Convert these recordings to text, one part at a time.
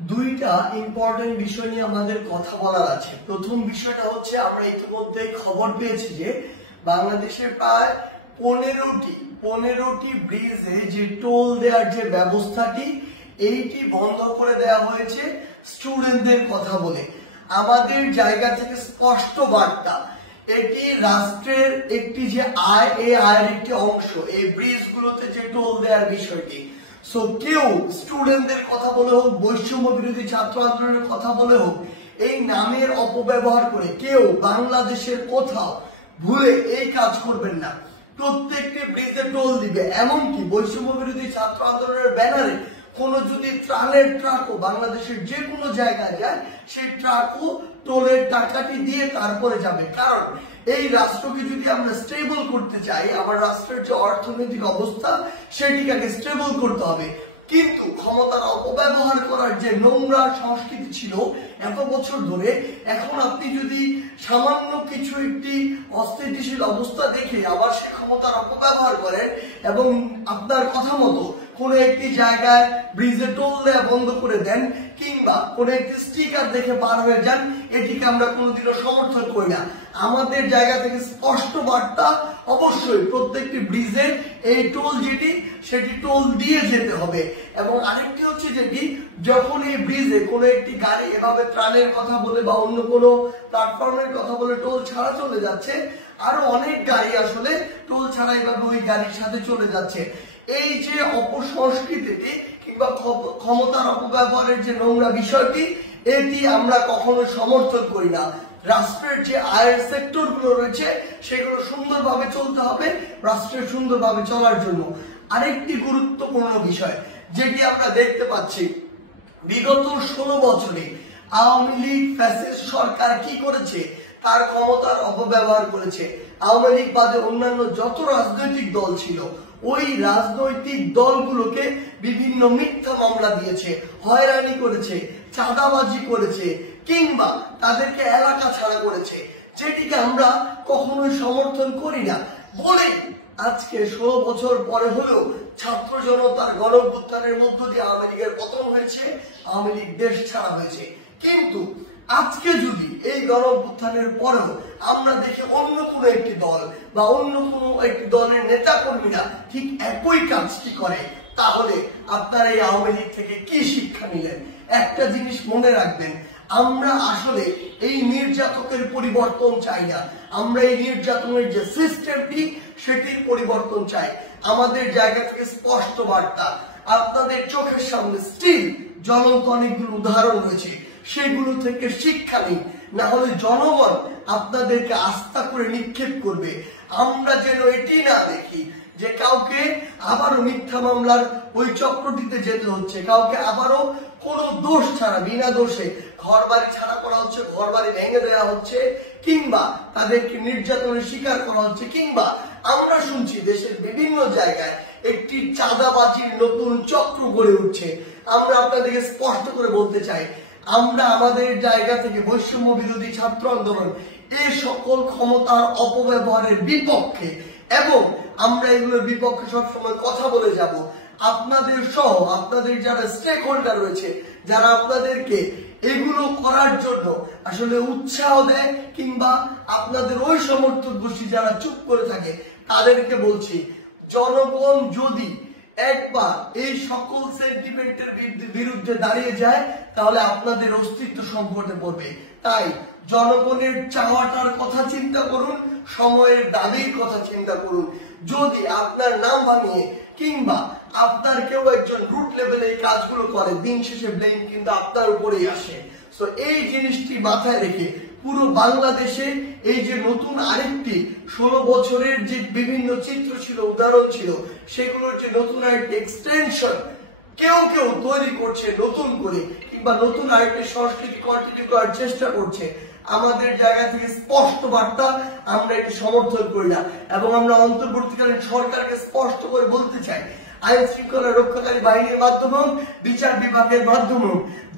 দুইটা ইম্পর্টেন্ট বিষয় নিয়ে আমাদের কথা বলার আছে। প্রথম বিষয়টা হচ্ছে আমরা ইতিমধ্যে খবর পেয়েছি যে বাংলাদেশের প্রায় 15টি ব্রিজে যে টোল দেওয়ার যে ব্যবস্থাটি এইটি বন্ধ করে দেওয়া হয়েছে স্টুডেন্টদের কথা বলে। আমাদের জায়গা থেকে স্পষ্ট বার্তা, এটি রাষ্ট্রের একটি যে আয়, এই আয়ের একটি অংশ এই ব্রিজগুলোতে যে টোল দেওয়ার বিষয়টি। সো কেউ স্টুডেন্টদের কথা বলে হোক, বৈষম্য বিরোধী ছাত্র আন্দোলনের কথা বলে হোক, এই নামের অপব্যবহার করে কেউ বাংলাদেশের কোথাও ভুলে এই কাজ করবেন না। প্রত্যেকটি ব্রিজে টোল দিবে, এমনকি বৈষম্য বিরোধী ছাত্র আন্দোলনের ব্যানারে কোন যদি ত্রাণের ট্রাকও বাংলাদেশের যে কোনো জায়গায় যায়, সেই ট্রাকও টোলের টাকাটি দিয়ে তারপরে যাবে। কারণ এই রাষ্ট্রকে যদি আমরা স্টেবল করতে চাই, আমার রাষ্ট্রের যে অর্থনৈতিক অবস্থা সেটিকে আগে স্টেবল করতে হবে। কিন্তু ক্ষমতার অপব্যবহার করার যে নোংরা সংস্কৃতি ছিল এত বছর ধরে, এখন আপনি যদি সামান্য কিছু একটি অস্থিতিশীল অবস্থা দেখে আবার সে ক্ষমতার অপব্যবহার করেন এবং আপনার কথা মতো কোন একটি জায়গায় ব্রিজে টোল দেওয়া বন্ধ করে দেন কিংবা কোন একটি স্টিকার দেখে পার হয়ে যান, এটিকে আমরা কোনোদিনও সমর্থন করি না। আমাদের জায়গা থেকে স্পষ্ট বার্তা, অবশ্যই প্রত্যেকটি ব্রিজে এই টোল যেটি সেটি টোল দিয়ে যেতে হবে। এবং আরেকটি হচ্ছে যেটি, যখন এই ব্রিজে কোনো একটি গাড়ি এভাবে ত্রাণের কথা বলে বা অন্য কোনো প্ল্যাটফর্মের কথা বলে টোল ছাড়া চলে যাচ্ছে, আরো অনেক গাড়ি আসলে টোল ছাড়া এভাবে ওই গাড়ির সাথে চলে যাচ্ছে। এই যে অপসংস্কৃতিটি কিংবা ক্ষমতার অপব্যবহারের যে নোংরা বিষয়টি, এটি আমরা কখনো সমর্থন করি না। রাষ্ট্রের যে আয়ের সেক্টর গুলো রয়েছে সেগুলো সুন্দরভাবে চলতে হবে রাষ্ট্রের সুন্দরভাবে চলার জন্য। আরেকটি গুরুত্বপূর্ণ বিষয় যেটি আমরা দেখতে পাচ্ছি, বিগত 16 বছরে আওয়ামী লীগ ফ্যাসিস্ট সরকার কি করেছে, তার ক্ষমতার অপব্যবহার করেছে। আওয়ামী লীগ বাদে অন্যান্য যত রাজনৈতিক দল ছিল, ওই রাজনৈতিক দলগুলোকে বিভিন্ন মিথ্যা মামলা দিয়েছে, হয়রানি করেছে, চাঁদাবাজি করেছে কিংবা তাদেরকে এলাকা ছাড়া করেছে, যেটিকে আমরা কখনোই সমর্থন করি না। বলে আজকে 16 বছর পরে হলেও ছাত্র জনতার গণঅভ্যুত্থানের মধ্য দিয়ে আওয়ামী লীগের পতন হয়েছে, আওয়ামী লীগ দেশ ছাড়া হয়েছে। কিন্তু আজকে যদি এই গণঅভ্যুত্থানের পরেও আমরা দেখি অন্য কোনো একটি দল বা অন্য কোনো একটি দলের নেতা কর্মীরা ঠিক একই কাজটি করে, তাহলে আপনারা এই আওয়ামী লীগ থেকে কি শিক্ষা নিলেন? একটা জিনিস মনে রাখবেন, আমরা আসলে এই নির্যাতকের পরিবর্তন চাই না, আমরা এই নির্যাতনের যে সিস্টেমটি সেটির পরিবর্তন চাই। আমাদের জায়গা থেকে স্পষ্ট বার্তা, আপনাদের চোখের সামনে স্টিল জ্বলন্ত অনেকগুলো উদাহরণ রয়েছে, সেগুলো থেকে শিক্ষা নিন, না হলে জনগণ আপনাদেরকে আস্থা করে নিক্ষেপ করবে। আমরা যেন এটি না দেখি যে কাউকে আবারও মিথ্যা মামলার ওই চক্রটিতে যেতে হচ্ছে, কাউকে আবারও কোনো দোষ ছাড়া বিনা দোষে ঘর বাড়ি ছাড়া করা হচ্ছে, ঘর বাড়ি ভেঙে দেওয়া হচ্ছে কিংবা তাদেরকে নির্যাতনের শিকার করা হচ্ছে, কিংবা আমরা শুনছি দেশের বিভিন্ন জায়গায় একটি চাঁদাবাজির নতুন চক্র গড়ে উঠছে। আমরা আপনাদেরকে স্পষ্ট করে বলতে চাই, আমরা আমাদের জায়গা থেকে বৈষম্য বিরোধী ছাত্র আন্দোলন এই সকল ক্ষমতার অপব্যবহারের বিপক্ষে, এবং আমরা এগুলোর বিপক্ষে সবসময় কথা বলে যাব। আপনাদের সহ আপনাদের যারা স্টেক হোল্ডার রয়েছে, যারা আপনাদেরকে এগুলো করার জন্য আসলে উৎসাহ দেয় কিংবা আপনাদের ওই সমর্থক গোষ্ঠী যারা চুপ করে থাকে, তাদেরকে বলছি, জনগণ যদি একবার এই সকল সেন্টিমেন্টের বিরুদ্ধে দাঁড়িয়ে যায়, তাহলে আপনাদের অস্তিত্ব সংকটে পড়বে। তাই জনগণের চাওয়াটার কথা চিন্তা করুন, সময়ের দাবির কথা চিন্তা করুন। যদি আপনার নাম ভাঙিয়ে কিংবা আপনার কেউ একজন রুট লেভেলে এই কাজগুলো করে, দিন শেষে ব্লেম কিন্তু আপনার উপরেই আসে। সো এই জিনিসটি মাথায় রেখে পুরো বাংলাদেশে এই যে নতুন আরেকটি 16 বছরের যে বিভিন্ন চিত্র ছিল, উদাহরণ ছিল, সেগুলোর যে নতুন আরেকটি এক্সটেনশন কেউ কেউ তৈরি করছে নতুন করে, কিংবা নতুন আরেকটি সংস্কৃতি কন্টিনিউ করার চেষ্টা করছে, আমাদের জায়গা থেকে স্পষ্ট বার্তা, আমরা এটি সমর্থন করি না। এবং আমরা অন্তর্বর্তীকালীন সরকারকে স্পষ্ট করে বলতে চাই, আইন শৃঙ্খলা রক্ষাকারী বাহিনীর মাধ্যমে, বিচার বিভাগের মাধ্যমে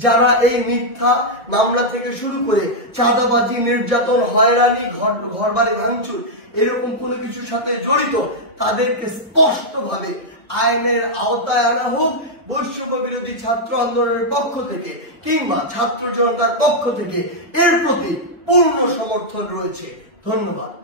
যারা এই মিথ্যা মামলা থেকে শুরু করে চাঁদাবাজি, নির্যাতন, হয়রানি, ঘর বাড়ি ভাঙচুর এরকম কোনো কিছুর সাথে জড়িত, তাদেরকে স্পষ্টভাবে আইনের আওতায় আনা হোক বৈষম্য বিরোধী ছাত্র আন্দোলনের পক্ষ থেকে কিংবা ছাত্র জনতার পক্ষ থেকে এর প্রতি পূর্ণ সমর্থন রয়েছে। ধন্যবাদ।